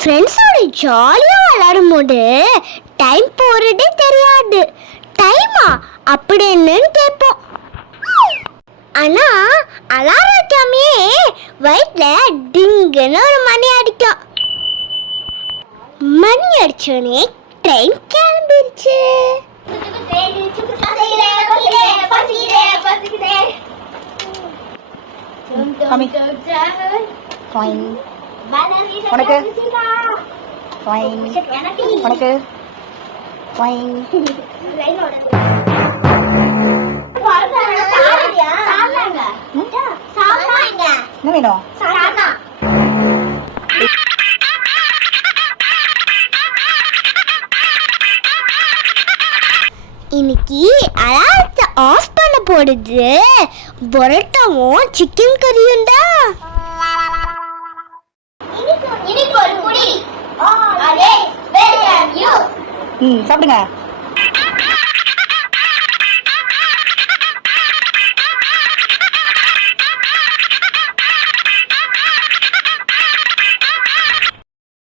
ஃப்ரெண்ட்ஸோட ஜாலியாக விளையாடும்போது டைம் போகிறதே தெரியாது டைமா அப்படி என்னன்னு கேட்போம் ஆனால் அலாரம் வைக்காமையே வயிற்றில் டிங்குன்னு ஒரு மணி அடிக்கும் மணி அடிச்சோடனே ட்ரெயின் கிளம்பிருச்சு Coming. Fine. உனக்கு? உனக்கு. என்ன வேணும்? இன்னைக்கு அலாரத்தை ஆஃப் பண்ண போடுது. பொரோட்டாவும் சிக்கன் கறியும் தான். ம் சாப்பிடுங்க.